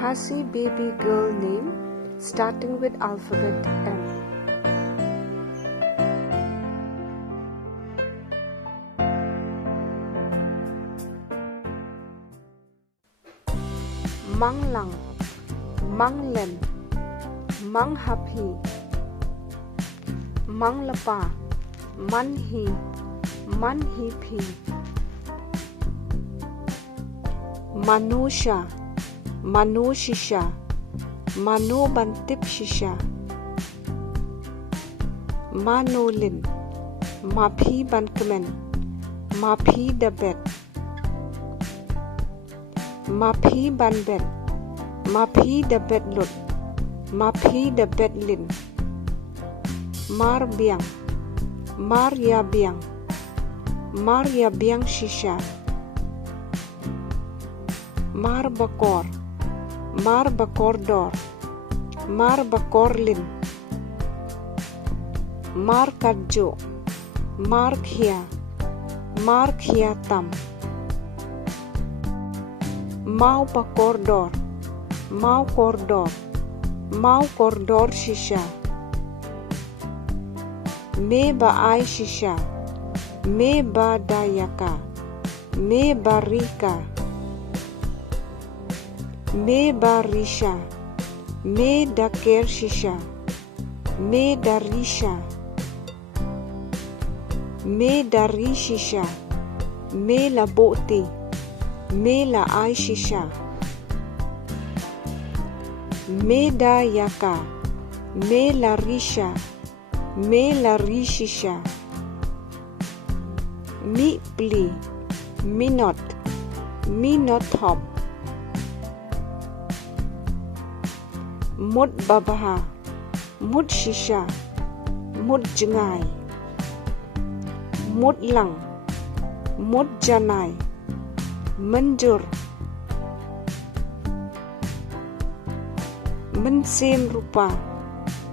Khasi baby girl name starting with alphabet M. Manglang, Manglem, Manghapi, Manglapa, Manhi, Manhipi, Manusha, Manushisha, Manobantipshisha, Manolin, Mapi Bankmen, Mapi Dabet, Mapi Banbet, Mapi Dabet Lut, Mapi Dabet Lin, Mar Biang, Marya Biang, Marya Biang Shisha, Mar Bakor, Mar Bakor Dor, Mar Bakor Lin, Mar Kadjo, Mar Khia, Mar Khia Tam, Mau Pakordor, Mau Kordor, Mau Kordor Shisha, Me Ba Ai Shisha, Me Ba Dayaka, Me Ba Rika, Me Ba Risha, Me Da Ker Shisha, Me Da Risha, Me Da Rishisha, Me La Boti, Me La Ai Shisha, Me Da Yaka, Me La Risha, Me La Rishisha, Mi Pli, Minot, Minot Hop, Mud Babaha, Mud Shisha, Mud Jangai, Mud Lang, Mud Janai, Manjur, Mensim Rupa,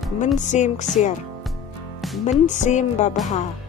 Mensim Ksir, Mensim Babaha.